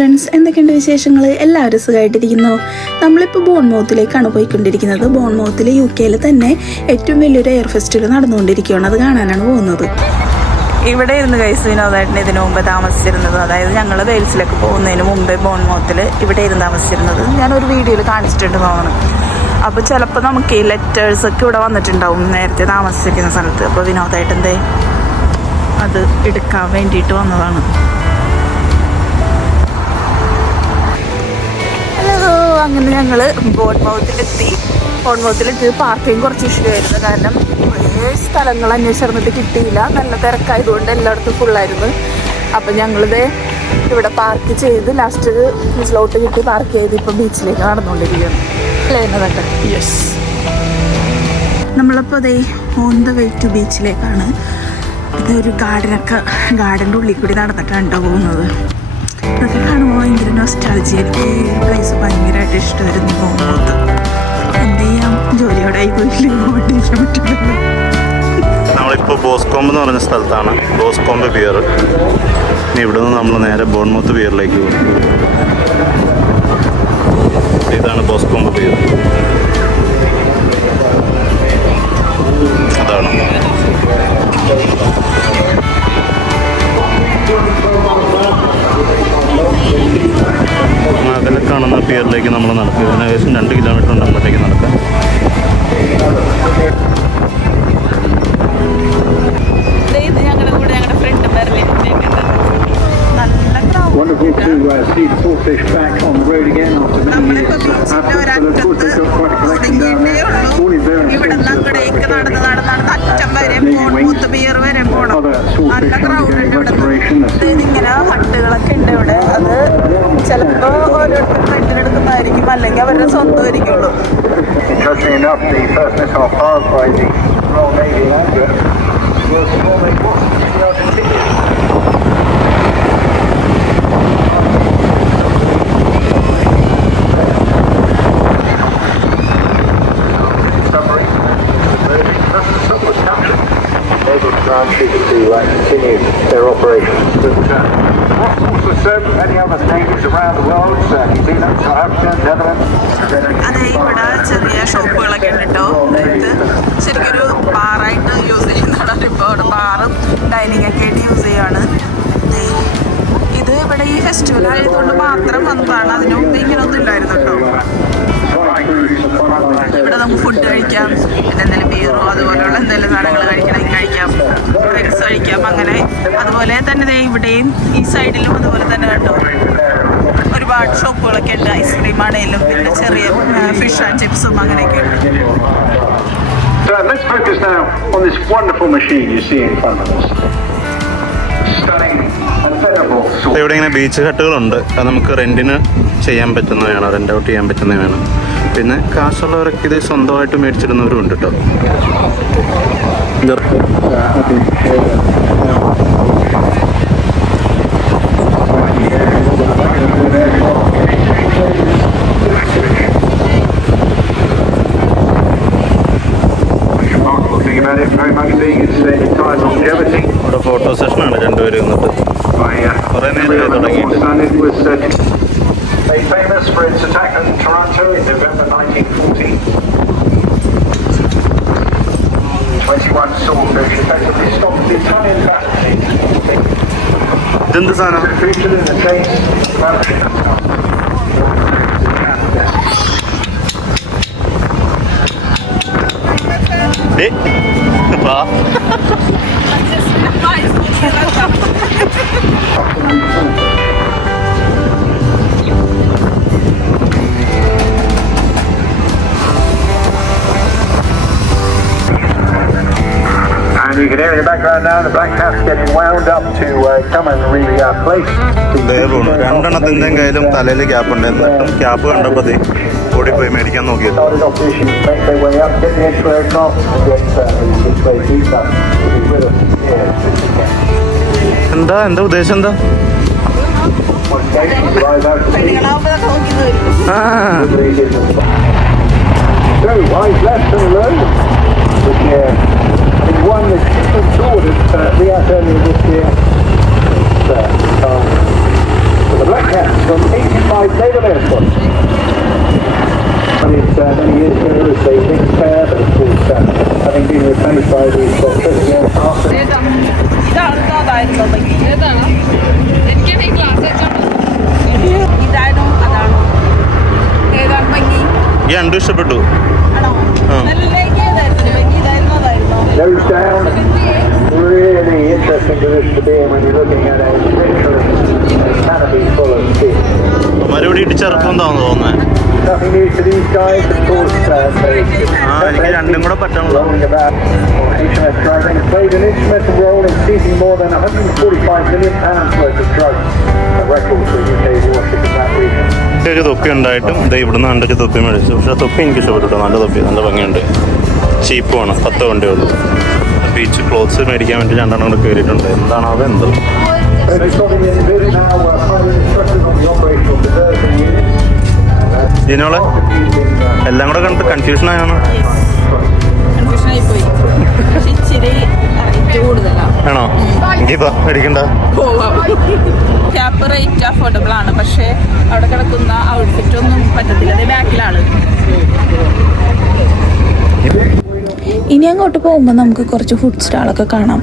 ഫ്രണ്ട്സ്, എന്തൊക്കെയുണ്ട് വിശേഷങ്ങൾ? എല്ലാവരും സുഖമായിട്ടിരിക്കുന്നു. നമ്മളിപ്പോൾ ബോൺമൗത്തിലേക്കാണ് പോയിക്കൊണ്ടിരിക്കുന്നത്. ബോൺമൗത്തിൽ UK തന്നെ ഏറ്റവും വലിയൊരു എയർ ഫെസ്റ്റിവൽ നടന്നുകൊണ്ടിരിക്കുകയാണ്. അത് കാണാനാണ് പോകുന്നത്. ഇവിടെ ഇരുന്ന് ഗൈസ് വിനോദമായിട്ടാണ് ഇതിനു മുമ്പ് താമസിച്ചിരുന്നത്. അതായത് ഞങ്ങൾ വെയിൽസിലേക്ക് പോകുന്നതിന് മുമ്പേ ബോൺമൗത്തിൽ ഇവിടെ ഇരുന്ന് താമസിച്ചിരുന്നത് ഞാനൊരു വീഡിയോയിൽ കാണിച്ചിട്ടുണ്ട് തോന്നുന്നു. അപ്പോൾ ചിലപ്പോൾ നമുക്ക് ഈ ലെറ്റേഴ്സൊക്കെ ഇവിടെ വന്നിട്ടുണ്ടാവും നേരത്തെ താമസിച്ചിരിക്കുന്ന സ്ഥലത്ത്. അപ്പോൾ വിനോദമായിട്ട് എന്തേ അത് എടുക്കാൻ വേണ്ടിയിട്ട് വന്നതാണ്. അങ്ങനെ ഞങ്ങൾ ബോൺമൗത്തിലെത്തി. പാർക്കിംഗ് കുറച്ച് ഇഷ്യൂ ആയിരുന്നു. കാരണം കുറേ സ്ഥലങ്ങൾ അന്വേഷിച്ചിരുന്നിട്ട് കിട്ടിയില്ല. നല്ല തിരക്കായതുകൊണ്ട് എല്ലായിടത്തും ഫുള്ളായിരുന്നു. അപ്പം ഞങ്ങളിത് ഇവിടെ പാർക്ക് ചെയ്ത് ലാസ്റ്റ് സ്ലോട്ട് കിട്ടി പാർക്ക് ചെയ്ത് ഇപ്പം ബീച്ചിലേക്ക് നടന്നുകൊണ്ടിരിക്കുകയാണ്. അല്ലേ എന്നതൊക്കെ? യെസ്, നമ്മളിപ്പോൾ അതേ ഓൺ ദ വേ ടു ബീച്ചിലേക്കാണ്. ഇതൊരു ഗാർഡൻ്റെ ഉള്ളിൽ കൂടി നടന്നിട്ടാണ് പോകുന്നത്. അതൊക്കെ കാണുമ്പോൾ ഭയങ്കര നൊസ്റ്റാൾജി. എനിക്ക് ഈ പ്ലേസ് ഭയങ്കരമായിട്ട് ഇഷ്ടമായിരുന്നു. പോകുന്നത് എന്ത് ചെയ്യാം, ജോലിയോടെ ആയി പോയില്ലേ, പോയിട്ടിരിക്കാൻ പറ്റില്ലല്ലോ. നമ്മളിപ്പോൾ ബോസ്കോംബ് എന്ന് പറഞ്ഞ സ്ഥലത്താണ്. ബോസ്കോംബ് ബിയർ. ഇനി ഇവിടെ നിന്ന് നമ്മൾ നേരെ ബോൺമൗത്ത് ബിയറിലേക്ക് പോകും. ഇതാണ് ബോസ്കോംബ് ബിയർ. അതാണ് അതിലെ കാണുന്ന പിയറിലേക്ക് നമ്മൾ നടക്കുക. ഏകദേശം 2 കിലോമീറ്റർ ഉണ്ട് അങ്ങോട്ടേക്ക് നടക്കാം. ഞങ്ങളുടെ കൂടെ ഞങ്ങളുടെ ഫ്രണ്ട് ഇവിടെ അങ്ങടേക്ക് നടന്ന് അറ്റം വരെ ബോൺമൗത്ത് ബിയർ വരെ പോകണം. നല്ല ക്രൗഡ് ഉണ്ട് ഇവിടെ. ഇങ്ങനെ ഹട്ടുകളൊക്കെ ഉണ്ട് ഇവിടെ. അത് ചിലപ്പോൾ ഓരോരുത്തർ റെന്റിനെടുക്കുന്നതായിരിക്കും, അല്ലെങ്കിൽ അവരുടെ സ്വന്തമായിരിക്കുള്ളൂ. continue their operations. Ross also served many other navies around the world, New Zealand, South Africa, Netherlands. അതെ, ഇവിടെ ചെറിയ ഷോപ്പുകളൊക്കെ ഉണ്ട് കേട്ടോ. ഇത് ശരിക്കൊരു ബാറായിട്ട് യൂസ് ചെയ്യുന്നതാണ്. ഇപ്പോൾ ഇവിടെ ബാറും ഡൈനിങ് ഒക്കെ ആയിട്ട് യൂസ് ചെയ്യുകയാണ്. ഇത് ഇവിടെ ഈ ഫെസ്റ്റിവൽ ആയതുകൊണ്ട് മാത്രം വന്നതാണ്. അതിന് മുമ്പ് ഇങ്ങനെയൊന്നും ഇല്ലായിരുന്നു കേട്ടോ. ഇവിടെ നമുക്ക് ഫുഡ് കഴിക്കാം, പിന്നെ എന്തെങ്കിലും ബിയറോ അതുപോലെയുള്ള എന്തെങ്കിലും സാധനങ്ങൾ കഴിക്കണമെങ്കിൽ കഴിക്കാം, ഡ്രിങ്ക്സ് കഴിക്കാം. അങ്ങനെ അതുപോലെ തന്നെ ഇവിടെയും ഈ സൈഡിലും അതുപോലെ തന്നെ കേട്ടോ ഒരുപാട് ഷോപ്പുകളൊക്കെ ഉണ്ട്. ഐസ്ക്രീം ആണെങ്കിലും പിന്നെ ചെറിയ ഫിഷ് ആൻഡ് ചിപ്സും അങ്ങനെയൊക്കെ ഉണ്ട്. So let's focus now on this wonderful machine you see in front of us. Stunning and venerable. ഇവിടെ ഇങ്ങനെ ബീച്ച് ഹട്ടുകളുണ്ട്. അത് നമുക്ക് റെന്റിന് ചെയ്യാൻ പറ്റുന്നതാണ്, റെന്റ് ഔട്ട് ചെയ്യാൻ പറ്റുന്നതാണ്. പിന്നെ കാശുള്ളവരൊക്കെ ഇത് സ്വന്തമായിട്ട് മേടിച്ചിടുന്നവരും ഉണ്ട് കേട്ടോ. ഇവിടെ ഫോട്ടോ സെഷനാണ്. രണ്ടുപേരും വന്നിട്ട് കുറേ നേരം തുടങ്ങിയിട്ട്. Famous for its attack on Toronto in November 1940. 21 swordfish effectively stopped the Italian battery. ഇതെന്ത് സാധനം? Featured in the chase. And you can hear in the background now the black cat's getting wound up to come and really place. രണ്ടെണ്ണത്തിൻ്റെയും കയ്യിലും തലയിൽ ക്യാപ്പ് ഉണ്ട്. എന്നിട്ടും ക്യാപ്പ് കണ്ടപ്പോൾ ഓടിപ്പോയി മേടിക്കാൻ നോക്കിയത്. എന്താ ഉദ്ദേശം എന്താ? So, wise lesson learned. It's one that's ordered the earlier this year. The Black Cat from 85 Naval Air Force. Many years ago, it was a mixed pair, but of course, having been replaced by the British aircraft. ഇതാണോ അതായിരുന്നോ ഭംഗി? ഏതാണ്? എനിക്കാണ് ഈ ക്ലാസ് വെച്ചാൽ ഇതാണോ അതാണോ ഏതാണ് ഭംഗി? ഈ രണ്ടും ഇഷ്ടപ്പെട്ടു. ആണോ? നല്ല ഏതായിരുന്നു ഭംഗി? ഇതായിരുന്നോ അതായിരുന്നോ? Nose down, really interesting position to be in when you're looking at a literally canopy full of fish. മറുപടി ഇടിച്ചെറുപ്പം തോന്നുന്നത്. Nothing new to these guys, of course. എനിക്ക് രണ്ടും കൂടെ പറ്റണല്ലോ. Rolling about. HMS Dragon played an instrumental role in seizing more than £145 million worth of drugs, a record for UK warship in that region. ഒരു തൊപ്പി ഉണ്ടായിട്ടും ഇത് ഇവിടുന്ന് കണ്ടൊരു തൊപ്പി മേടിച്ചു. പക്ഷെ തൊപ്പി എനിക്ക് ഇഷ്ടപ്പെട്ടു. നല്ല തൊപ്പി, നല്ല ഭംഗിയുണ്ട്. ചീപ്പുമാണ്, 10 കൊണ്ടേ ഉള്ളൂ. ബീച്ച് ക്ലോത്ത്സ് മേടിക്കാൻ വേണ്ടി 2 കൂടെ കയറിയിട്ടുണ്ട്. എന്താണോ എന്തോ. ഇതിനോളെ എല്ലാം കൂടെ കണ്ടിട്ട് കൺഫ്യൂഷൻ ആയാണ്. കൺഫ്യൂഷനായി പോയി. പക്ഷെ ഇച്ചിരി റേറ്റ് കൂടുതലാണ്. ആണോ? എനിക്കിപ്പോ മേടിക്കണ്ട. ക്യാപ്പ് റേറ്റ് അഫോർഡബിൾ ആണ്. പക്ഷേ അവിടെ കിടക്കുന്ന ഔട്ട്ഫിറ്റ് ഒന്നും പറ്റത്തില്ല. അത് ബാക്കിലാണ്. ഇനി അങ്ങോട്ട് പോകുമ്പോൾ നമുക്ക് കുറച്ച് ഫുഡ് സ്റ്റാളൊക്കെ കാണാം.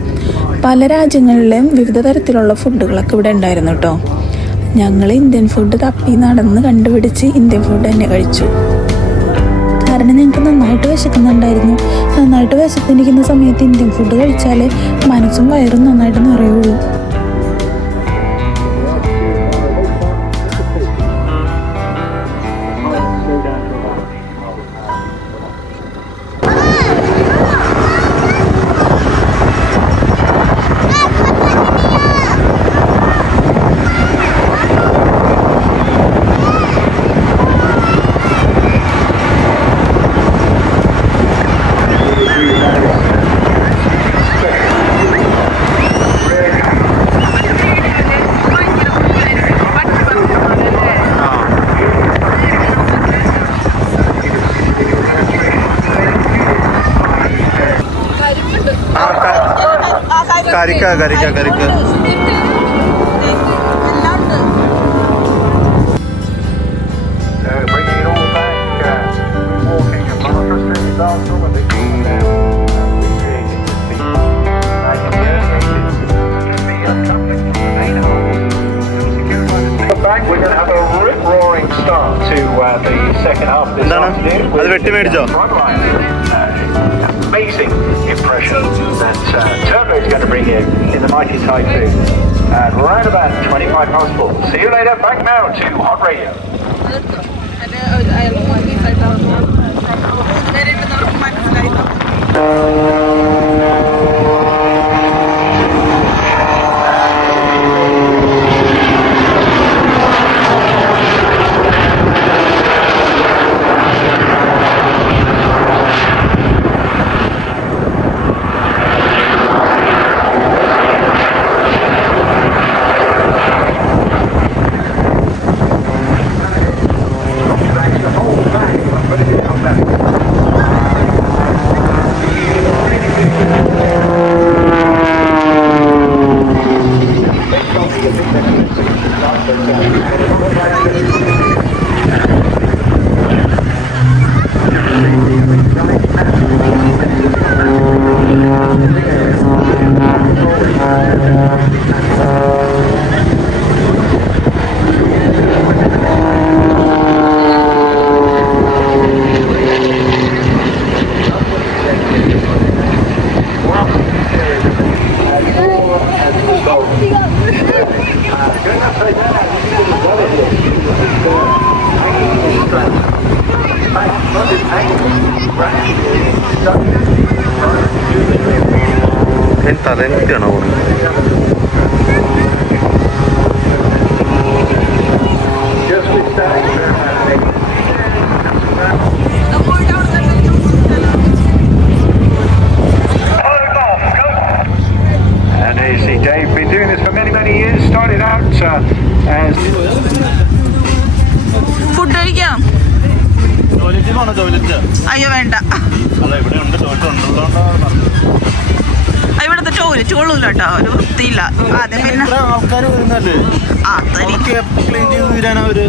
പല രാജ്യങ്ങളിലെയും വിവിധ തരത്തിലുള്ള ഫുഡുകളൊക്കെ ഇവിടെ ഉണ്ടായിരുന്നു കേട്ടോ. ഞങ്ങൾ ഇന്ത്യൻ ഫുഡ് തപ്പി നടന്ന് കണ്ടുപിടിച്ച് ഇന്ത്യൻ ഫുഡ് തന്നെ കഴിച്ചു. കാരണം ഞങ്ങൾക്ക് നന്നായിട്ട് വിശക്കുന്നുണ്ടായിരുന്നു. നന്നായിട്ട് വിശന്നിരിക്കുന്ന സമയത്ത് ഇന്ത്യൻ ഫുഡ് കഴിച്ചാൽ മനസ്സും വയറും നന്നായിട്ട് നിറയുള്ളൂ. Karikka Bringing it all back, walking a monstrous example of the back, we're going to have a rip-roaring start to the second half of this afternoon. അത് വെട്ടി മേടിച്ചോ? Amazing impression that Turbo is going to bring in the mighty Typhoon at right about 25 past 4. See you later. Back now to Hot Radio. തലനിട്ടാണോ പോകുന്നത്? And you see Dave been doing this for many years. Started out as food കഴിക്കാം. ടോയ്ലറ്റിൽ പോണോ? ടോയ്ലറ്റ് അയ്യോ വേണ്ട. അല്ല ഇവിടെ ഉണ്ട്, ടോയ്ലറ്റ് ഉണ്ടല്ലോ. ഇവിടുത്തെ ടോയ്ലറ്റ് കൊള്ളൂല കേട്ടോ, ഒരു വൃത്തിയില്ല. ആദ്യം പിന്നെ ആൾക്കാർ വരുന്നല്ലേ, ക്ലീൻ ചെയ്ത് തീരാൻ അവര്.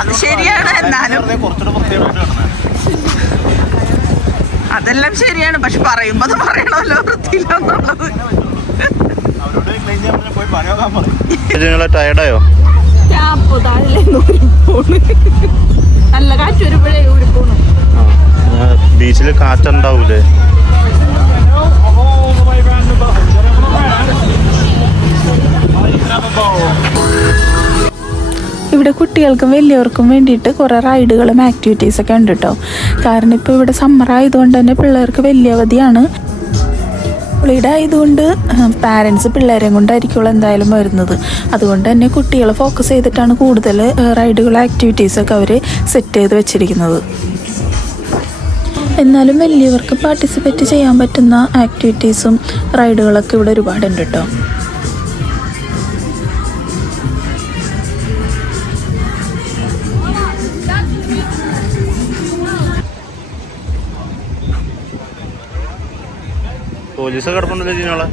അത് ശരിയാണ്, എന്നാലും കുറച്ചുകൂടെ വൃത്തിയായിട്ട്. അതെല്ലാം ശരിയാണ്, പക്ഷെ പറയുമ്പോ അത് പറയണമല്ലോ വൃത്തിയില്ല എന്നുള്ളത്. നിങ്ങളെ ടയർഡായോ? നല്ല കാറ്റ് വരുമ്പോഴേ ഊരിപ്പോണു. ബീച്ചിൽ കാറ്റുണ്ടാവൂലേ? ഇവിടെ കുട്ടികൾക്കും വലിയവർക്കും വേണ്ടിയിട്ട് കുറേ റൈഡുകളും ആക്ടിവിറ്റീസൊക്കെ ഉണ്ട് കേട്ടോ. കാരണം ഇപ്പോൾ ഇവിടെ സമ്മർ ആയതുകൊണ്ട് തന്നെ പിള്ളേർക്ക് വലിയ അവധിയാണ്. ഹോളിഡേ ആയതുകൊണ്ട് പാരൻസ് പിള്ളേരെയും കൊണ്ടായിരിക്കുള്ളൂ എന്തായാലും വരുന്നത്. അതുകൊണ്ട് തന്നെ കുട്ടികളെ ഫോക്കസ് ചെയ്തിട്ടാണ് കൂടുതൽ റൈഡുകളും ആക്ടിവിറ്റീസൊക്കെ അവർ സെറ്റ് ചെയ്ത് വെച്ചിരിക്കുന്നത്. എന്നാലും വലിയവർക്ക് പാർട്ടിസിപ്പേറ്റ് ചെയ്യാൻ പറ്റുന്ന ആക്ടിവിറ്റീസും റൈഡുകളൊക്കെ ഇവിടെ ഒരുപാടുണ്ട് കേട്ടോ. പോലീസ് കിടപ്പുണ്ടല്ലോ ഇതിനോളെ.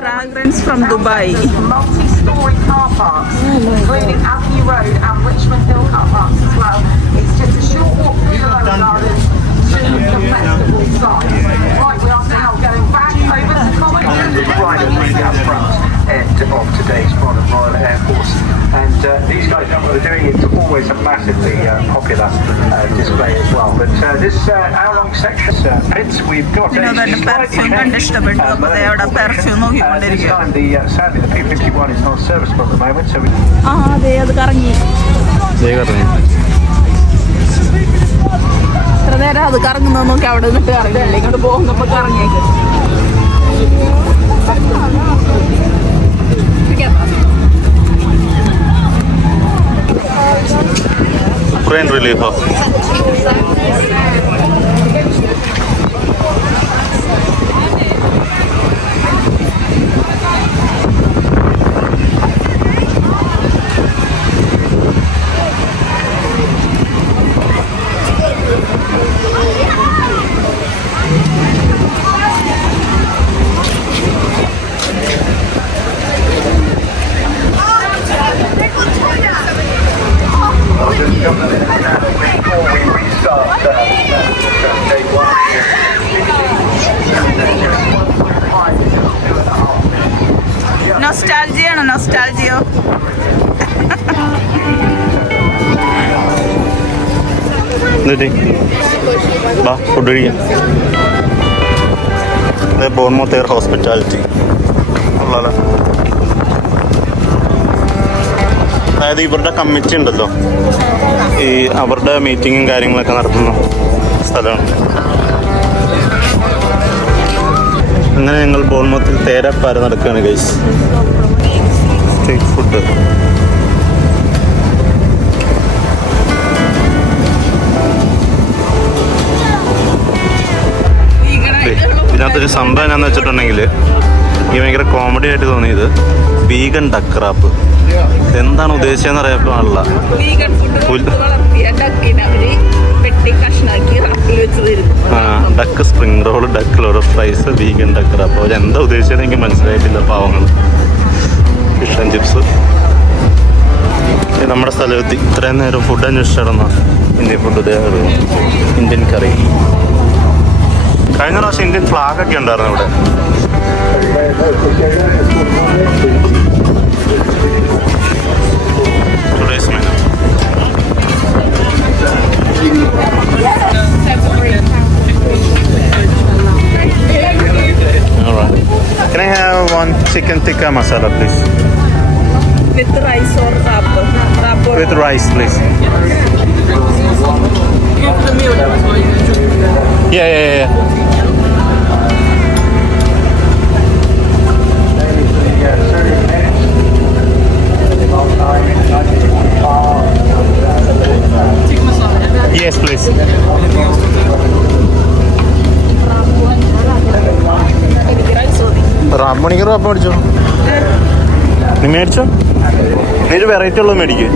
Fragrance from Dubai. Multi-story car parks, including Avenue Road and Richmond Hill car parks as well. It's just a short walk from the Lower Gardens to the festival site. Right, we are now going back over to Common. Right at the front end of today's modern Royal Air Force. And these guys know what they're doing. It's always a massively popular display as well. But this hour-long section, Prince, we've got a slightly changed. This time, sadly, the P51 is not serviceable at the moment, so we... അതെ, അത് കറങ്ങി. എത്ര നേരം അത് കറങ്ങുന്ന നോക്കി അവിടെ നിന്നിട്ട് കറങ്ങില്ല, ഇങ്ങോട്ട് പോകുന്നപ്പോ കറങ്ങിയേക്ക്. Ukraine relief. നൊസ്റ്റാൾജിയാണോ? നൊസ്റ്റാൾജിയോ? ഫുഡ് കഴിക്കാം. ബോർമൗത്ത് എയർ ഹോസ്പിറ്റാലിറ്റി ഉള്ളതല്ലേ. അതായത് ഇവരുടെ കമ്മിറ്റി ഉണ്ടല്ലോ, ഈ അവരുടെ മീറ്റിങ്ങും കാര്യങ്ങളൊക്കെ നടത്തുന്ന സ്ഥലമാണ്. അങ്ങനെ ഞങ്ങൾ ബോർമൗത്തിൽ തേരാപ്പാര നടക്കുകയാണ് ഗൈസ്. Street food. ഇതിനകത്തൊരു സംഭവം എന്നാന്ന് വെച്ചിട്ടുണ്ടെങ്കിൽ ഈ ഭയങ്കര കോമഡി ആയിട്ട് തോന്നിയത് വീഗൻ ഡക്ക് റാപ്പ്. എന്താണ് ഉദ്ദേശിച്ചതെന്ന് അറിയാനുള്ള duck spring roll, duck load fries, vegan duck wrap. അവരെന്താ ഉദ്ദേശിച്ചത് എനിക്ക് മനസ്സിലായിട്ടില്ല പാവങ്ങൾ. Fish and chips. നമ്മുടെ സ്ഥലത്ത് ഇത്രയും നേരം ഫുഡ് അന്വേഷിച്ചിടന്ന ഇന്ത്യൻ ഫുഡ്, ഇന്ത്യൻ കറി. കഴിഞ്ഞ പ്രാവശ്യം ഇന്ത്യൻ ഫ്ലാഗ് ഒക്കെ ഉണ്ടായിരുന്നു ഇവിടെ. Today's menu. All right. Can I have one chicken tikka masala, please? With rice or wrap? With rice, please. Yeah. Yes, please. മണിക്കൂർ അപ്പം മേടിച്ചോ? നീ മേടിച്ചോ? നീ ഒരു വെറൈറ്റി ഉള്ളത് മേടിക്കേ.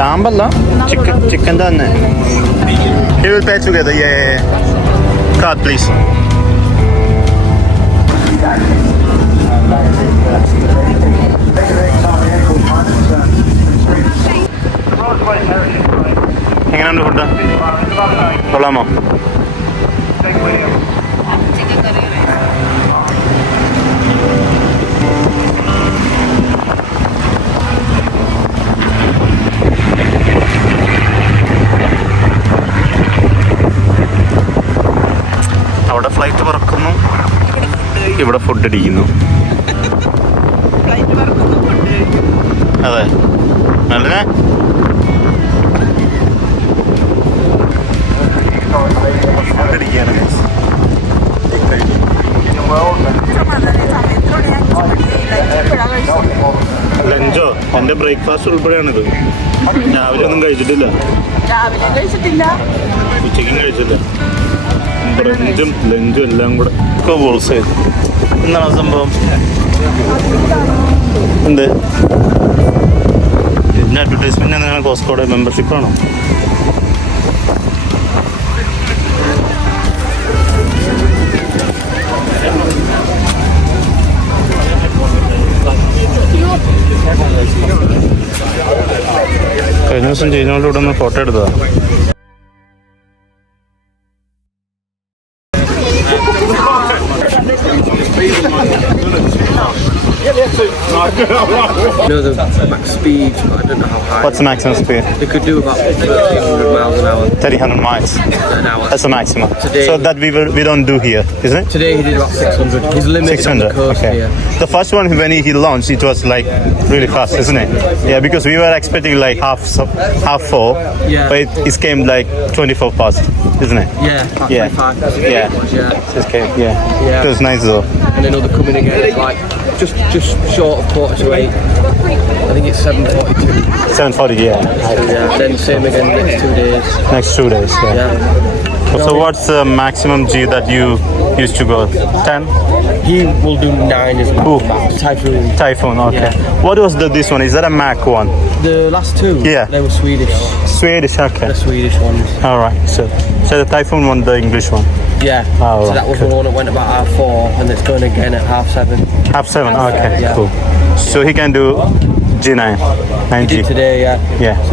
ലാമ്പല്ല, ചിക്കൻ തന്നെ. You will pay together. Yeah. Card, please. എങ്ങനെയുണ്ട് ഫുഡ്? കൊള്ളാമോ? അവിടെ ഫ്ലൈറ്റ് പറക്കുന്നു, ഇവിടെ ഫുഡ് അടിക്കുന്നു. അതെ, നല്ല ലഞ്ചോ? എൻ്റെ ബ്രേക്ക്ഫാസ്റ്റ് ഉൾപ്പെടെയാണിത്. രാവിലെ ഒന്നും കഴിച്ചിട്ടില്ല, ഉച്ചയ്ക്കും കഴിച്ചില്ല. ബ്രഞ്ചും ലഞ്ചും എല്ലാം കൂടെ. എന്താണ് സംഭവം? എന്ത് ഇതിൻ്റെ അഡ്വർടൈസ്മെന്റ് എന്താണ്? കോസ്കോയുടെ മെമ്പർഷിപ്പാണോ? കഴിഞ്ഞ ദിവസം ചെയ്യുന്നവരുടെ കൂടെ ഒന്ന് ഫോട്ടോ എടുത്തതാ. You know the max speed, but I don't know how high. What's the maximum speed? They could do about 1,300 miles an hour. 300 miles. An hour. That's the maximum. Today- So that we don't do here, isn't it? Today he did about 600. He's limited on the 600. coast Okay. here. The first one when he launched, it was like really fast, isn't it? Yeah, because we were expecting like half 4, Yeah. but it came like 24 past, isn't it? Yeah, about Yeah. 25. Yeah. Yeah. It came, yeah. Yeah. It was nice though. And then they'll come in again at like just short of 7:45. I think it's 7:42. 740, yeah. Yeah. Then same again next 2 days. Next 2 days, yeah. Yeah. So what's the maximum G that you used to go? 10? He will do 9 as well. Ooh. Typhoon. Typhoon, okay. Yeah. What was this one? Is that a Mac one? The last two. Yeah. They were Swedish. Swedish, okay. The Swedish ones. All right. So the Typhoon one, the English one. Yeah. Oh, So right, that was cool. the one that went about 4:30, and it's going again at 7:30. 7:30. Okay, Yeah. cool. So he can do G9, He 9G. did today, yeah. Yeah. So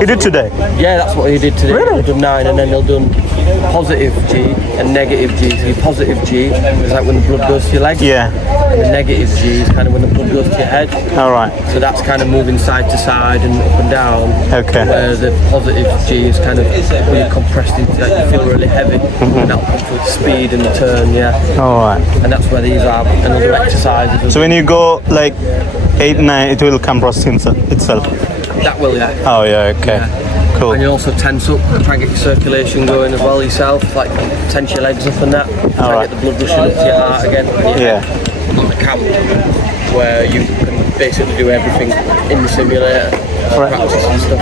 He did today. Yeah, that's what he did today. Really? He'll do 9, and then he'll do positive G and negative G. So your positive G is like when the blood goes to your leg. Yeah. And the negative G is kind of when the blood goes to your head. All right. So that's kind of moving side to side and up and down. Okay. Where the positive G is kind of really compressed into that, you feel really heavy. And that'll come with speed and the turn, yeah. All right. And that's where these are another exercises. So when you go like 8, 9, it will compress itself. That will, yeah. Oh yeah. Okay. Cool. And you also tense up, try and get your circulation going as well yourself, like tense your legs up and that. Try and Alright. get the blood rushing up to your heart again. Yeah. On the camp, where you can basically do everything in the simulator, Right. practice and stuff.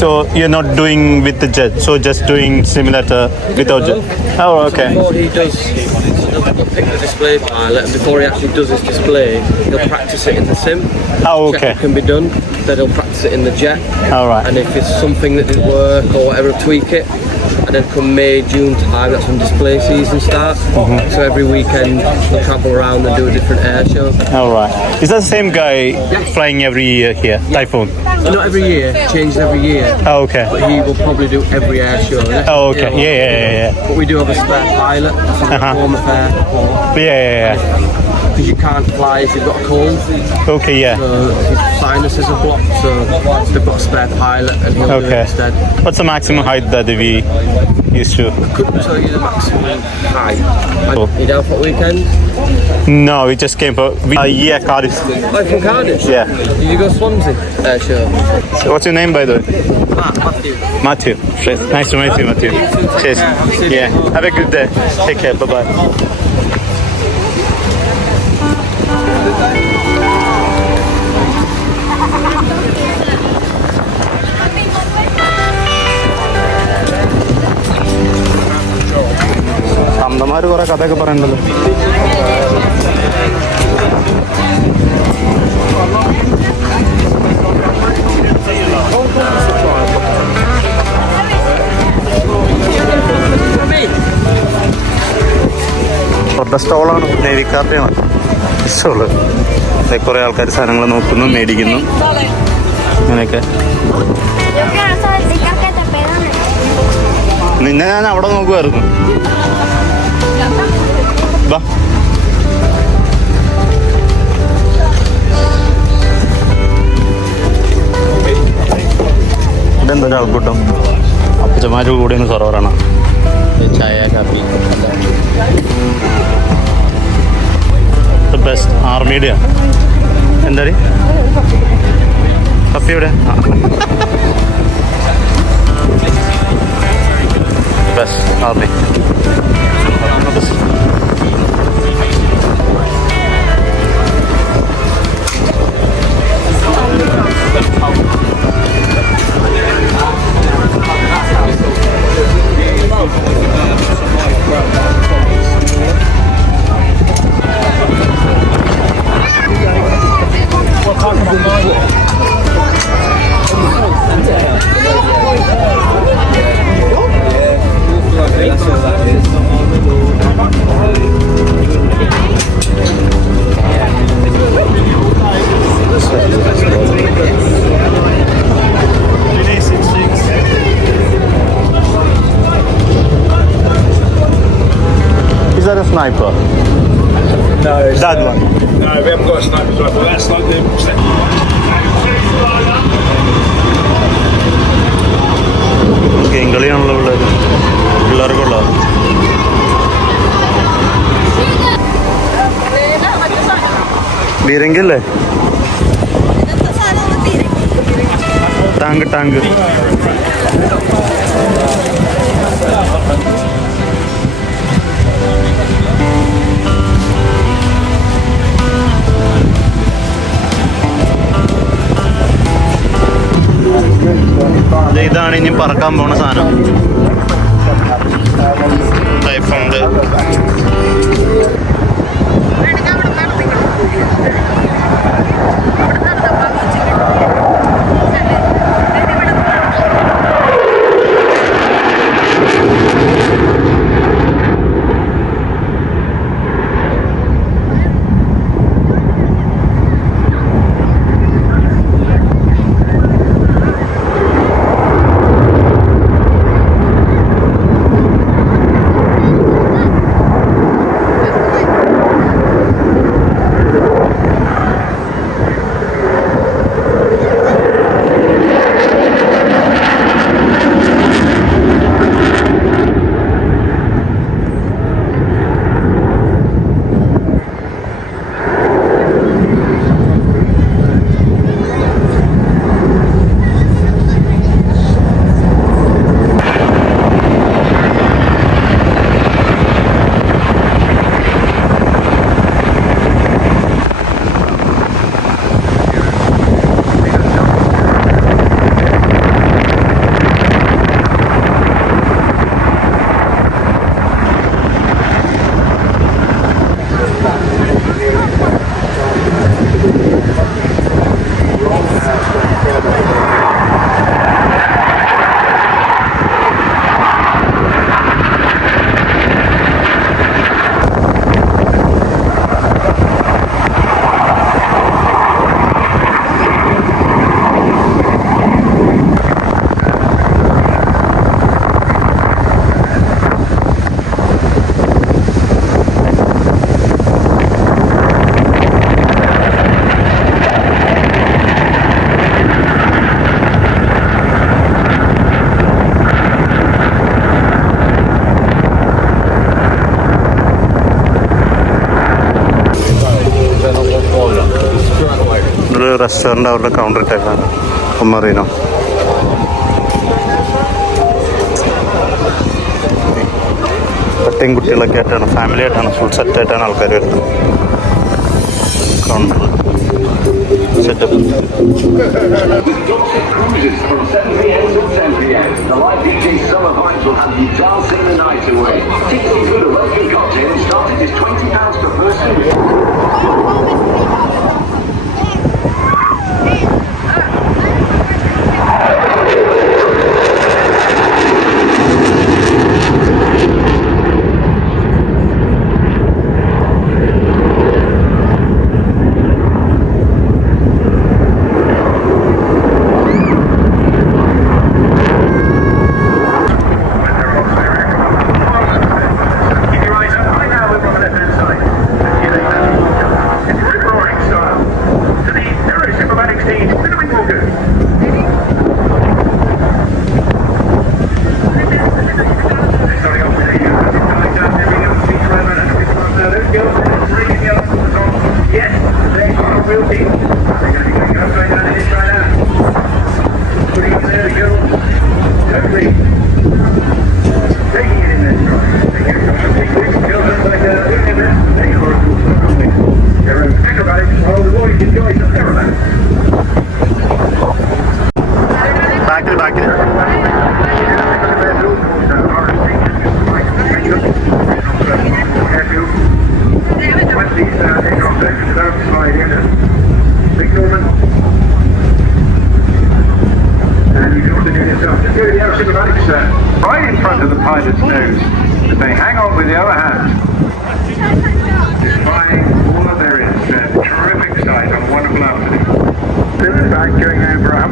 So you're not doing with the jet, so just doing simulator without jet. Oh, okay. Before he does, he'll pick the display pilot, and before he actually does his display, he'll practice it in the sim. Oh, Check okay. it can be done. Then he'll practice it in the jet. All right. And if it's something that didn't work or whatever, tweak it. And then come May, June time, that's when display season starts. So every weekend we'll travel around and do a different air show. All right. Is that the same guy flying every year here? Typhoon. Not every year, changes every year. Oh, okay. But he will probably do every air show. Oh, okay. Yeah. But we do have a spare pilot, so we Uh-huh. form a fair Yeah. because you can't fly if you've got a cold. Okay, yeah. So his sinuses are blocked, so they've got a spare pilot and he'll do it Okay. instead. What's the maximum height that we used to? Couldn't tell you the maximum height. Cool. You down for a weekend? No, we just came for yeah, Cardiff. Oh, from Cardiff? Yeah. Did you go Swansea? Sure. So what's your name, by the way? Matthew. Matthew. Nice to meet you, Matthew. Cheers. Yeah. Have a good day. Take care. Bye bye. അമ്മമാര് കുറെ കഥയൊക്കെ പറയണ്ടല്ലോ. സ്റ്റോളാണ്, നേവിക്കാരുടെയാണ് സ്റ്റോള്. കുറേ ആൾക്കാർ സാധനങ്ങൾ നോക്കുന്നു, മേടിക്കുന്നു, അങ്ങനെയൊക്കെ. Yo quiero salchichas que te pegan. നിന്നെ ഞാൻ അവിടെ നോക്കുമായിരുന്നു. വാ. ഇതെന്താ ആൾക്കൂട്ടം? അപ്പച്ചമാരുടെ കൂടെ ഒന്ന് സെർവറാണ്. ചായ കാപ്പി ബെസ്റ്റ് ആർമിയുടെയാ. എന്താ കപ്പി ഇവിടെ? Best army. Is that a sniper? No, it's, That one. No, we haven't got a sniper's rifle. That's like the. Game കളിയാണല്ലോ പിള്ളേർക്കുള്ള. ബീരങ്കില്ലേ? Tank tank. ഇതാണ് ഇനി പറക്കാൻ പോണ സാധനം. ടൈഫുണ്ട്. റെസ്റ്റോറൻറ്റ് അവരുടെ കൗണ്ടർ ടൈപ്പാണ്. കുമറിനോ പട്ടിയും കുട്ടികളൊക്കെ ആയിട്ടാണ്, ഫാമിലി ആയിട്ടാണ്, ഫുൾ സെറ്റായിട്ടാണ് ആൾക്കാർ വരുന്നത്. Counter setup.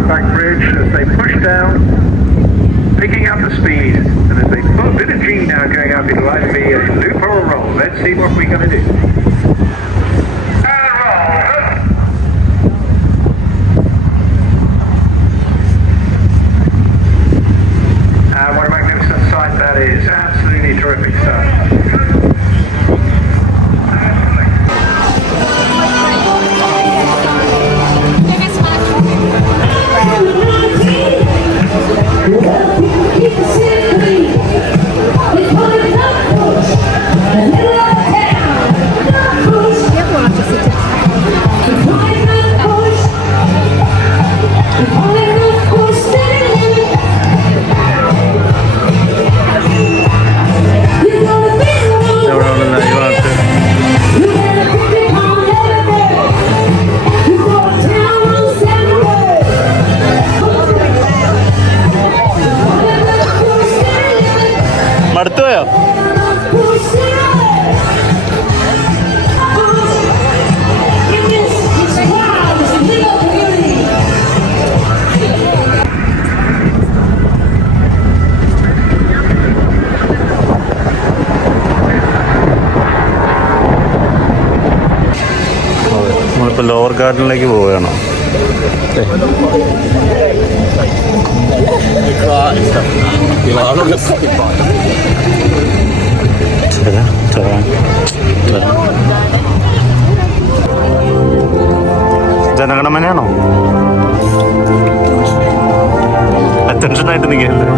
back bridge as they push down, picking up the speed, and as they put a bit of G now going up, it'll either be a loop or a roll. Let's see what we're going to do. And a roll. And what a magnificent sight that is. Absolutely terrific stuff. മടുത്തുപോയോ? നമ്മളിപ്പോൾ ലോവർ ഗാർഡനിലേക്ക് പോവുകയാണ്. ജനഗണമനയാണോ? അറ്റൻഷനായിട്ട് നിൽക്കല്ലേ?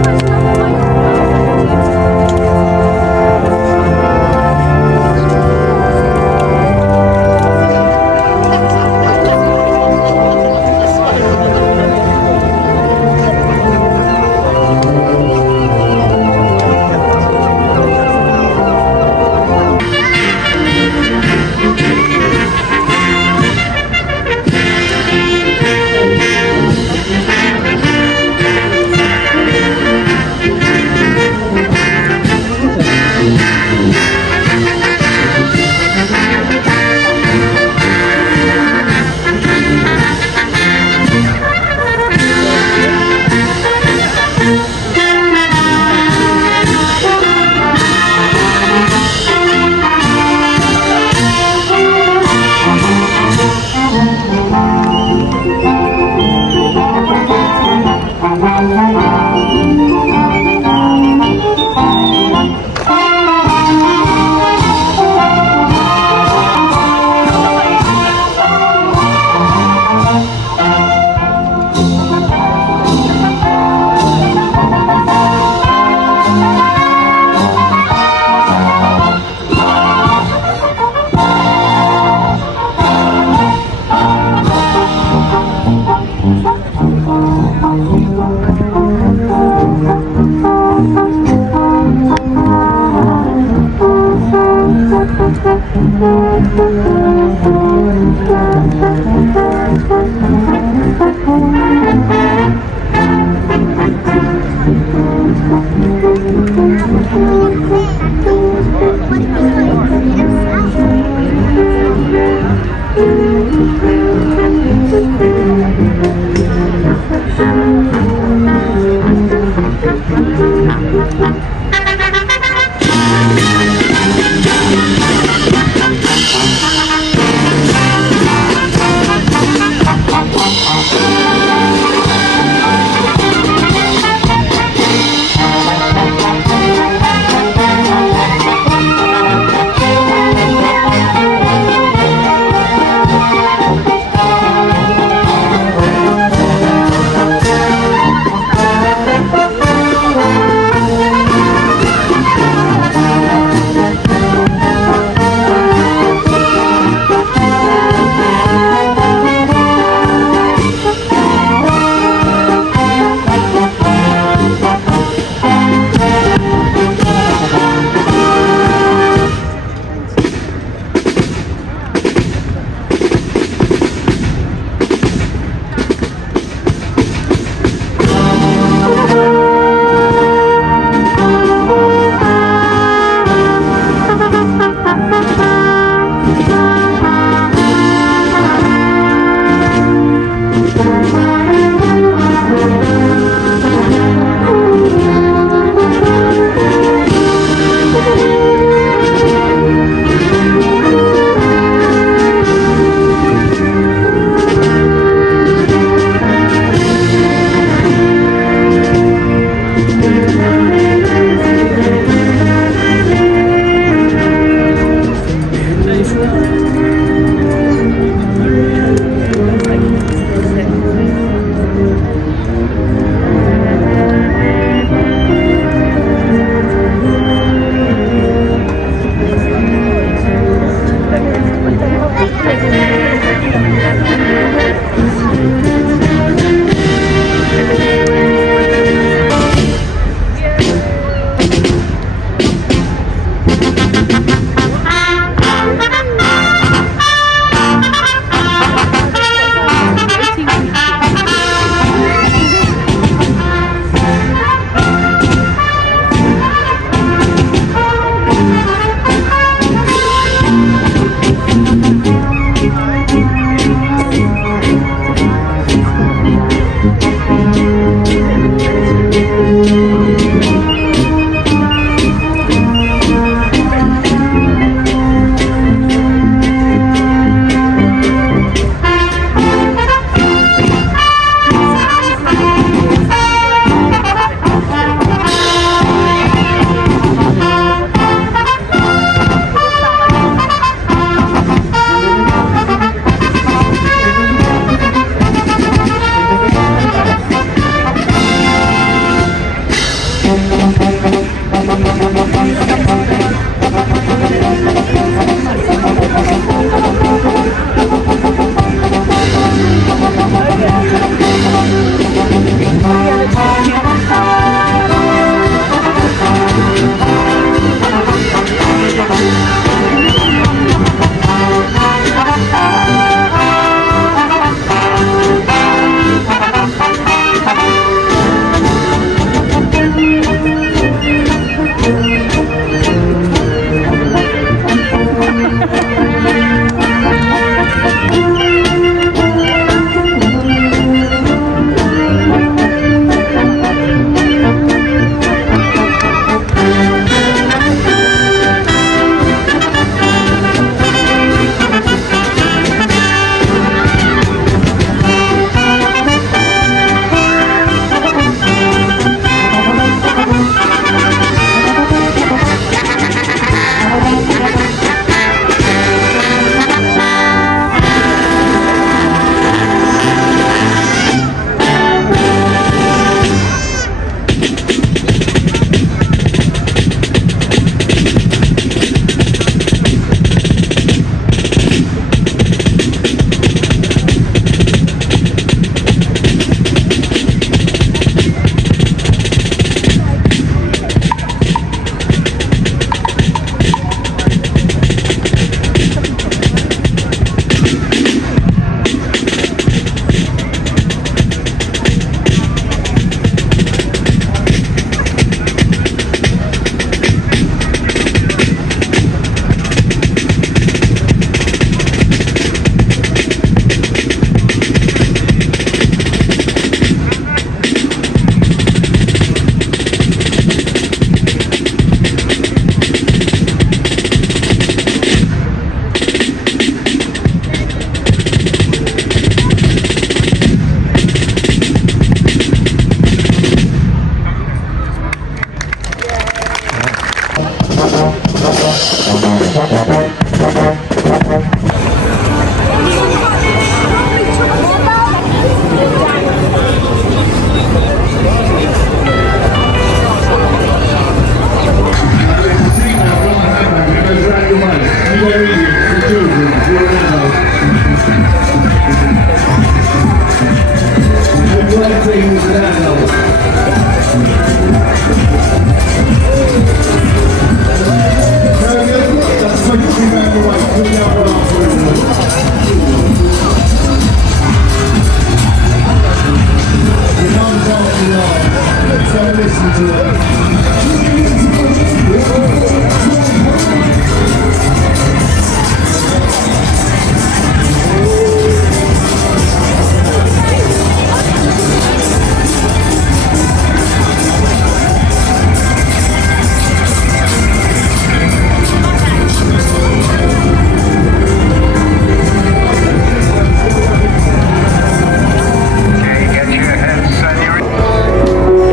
Okay, get your heads and your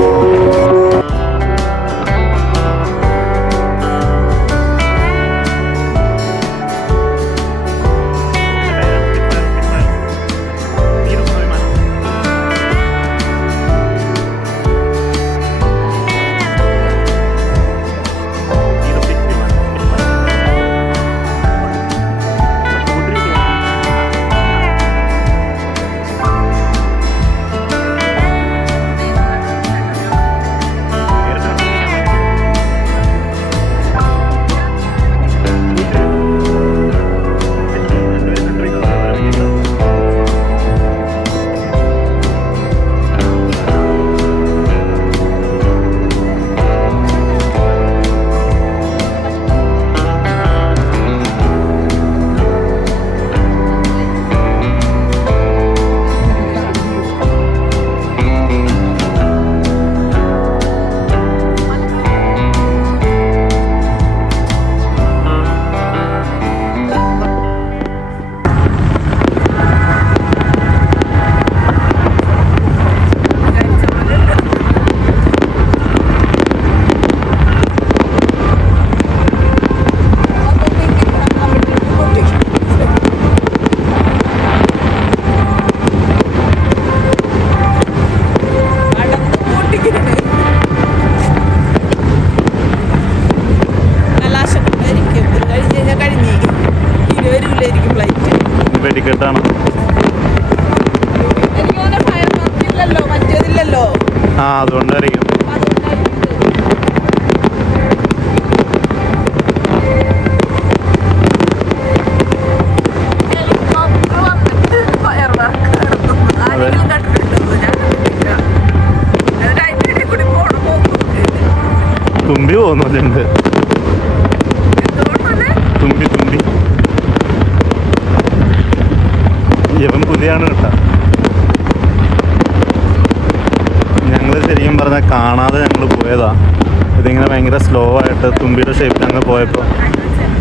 വെടിക്കെട്ടാണ്. ആ അതുകൊണ്ടായിരിക്കും. തുമ്പി പോകുന്നുണ്ട്. തുമ്പി തുമ്പി ഇവൻ പുതിയാണ് കേട്ടോ. ഞങ്ങൾ ശരിക്കും പറഞ്ഞാൽ കാണാതെ ഞങ്ങൾ പോയതാ. ഇതിങ്ങനെ ഭയങ്കര സ്ലോ ആയിട്ട് തുമ്പിയുടെ ഷേപ്പിൽ അങ്ങ് പോയപ്പോൾ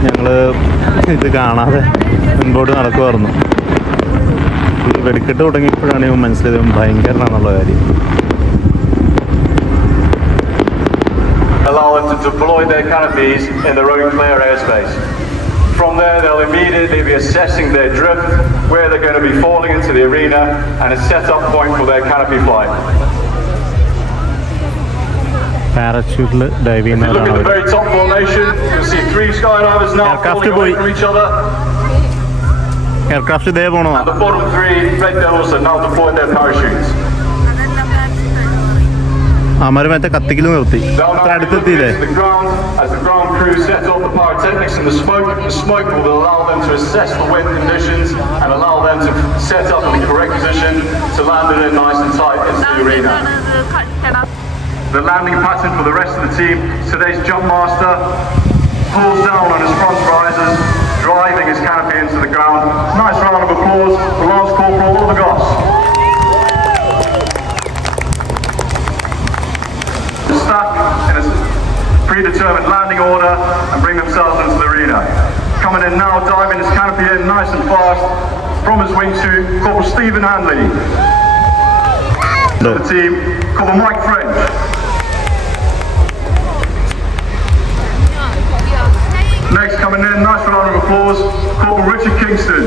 ഞങ്ങൾ ഇത് കാണാതെ മുൻപോട്ട് നടക്കുമായിരുന്നു. ഈ വെടിക്കെട്ട് തുടങ്ങിയപ്പോഴാണ് ഇവൻ മനസ്സിലായത് ഇവൻ ഭയങ്കരനാണെന്നുള്ള കാര്യം. allow them to deploy their canopies in their own clear airspace. From there, they'll immediately be assessing their drift, where they're going to be falling into the arena, and a set-up point for their canopy flight. പാരച്യൂട്ടിൽ dive If you look at the ചെയ്യുന്നവരാണ്. very top formation, you'll see 3 skydivers now Aircraft falling away boy. from each other, aircraft ഇതേ പോണോ? and the bottom 3, they'll also now deploy their parachutes. Amar മറ്റേ കത്തിക്കൽ നിർത്തി. They'll അത്ര now be അടുത്തെത്തിയില്ലേ? looking into the ground as the ground crew set off the pyrotechnics and the smoke. The smoke will allow them to assess the wind conditions and allow them to set up in the correct position to land it in nice and tight into the arena. The landing pattern for the rest of the team, today's jump master pulls down on his front risers, driving his canopy into the ground. Nice round of applause for Lance Corporal Olagos. Stack in a predetermined landing order and bring themselves into the arena. Coming in now, diving his canopy in nice and fast from his wingsuit, Corporal Stephen Handley. The team, Corporal Mike French. Next coming in, nice round of applause, Corporal Richard Kingston.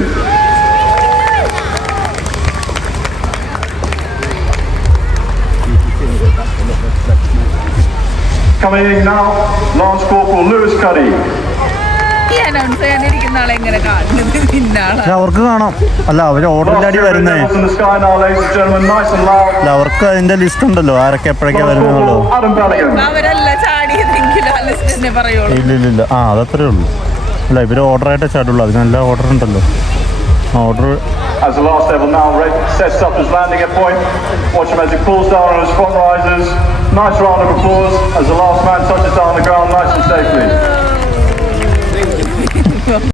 Coming in now, Lance Corporal Lewis Cuddy. Announce ചെയ്യാനിരിക്കുന്ന ആളെ എങ്ങനെ കാണുന്നത് പിന്നാണ്. അവർക്ക് കാണാം. അല്ല അവര് ഓർഡറിലാടി വരുന്നേ. Levels in the sky now, ladies and gentlemen, nice and loud. അല്ല അവർക്ക് അതിന്റെ ലിസ്റ്റ് ഉണ്ടല്ലോ ആരൊക്കെ എപ്പോഴൊക്കെ Lance വരുന്നുള്ളൂ. Corporal Adam Bellingham. അവരല്ല ചാടിയതെങ്കിലും ആ ലിസ്റ്റിനെ പറയുള്ളൂ. ഇല്ലില്ല. ആ അതത്രേ ഉള്ളൂ. അല്ല ഇവര് ഓർഡറായിട്ടേ ചാടുള്ളൂ. അതിനെല്ലാം ഓർഡർ ഉണ്ടല്ലോ. Order As the last level now sets up his landing at point. Watch him as he pulls down on his front risers. Nice round of applause as the last man touches down the ground nice and safely.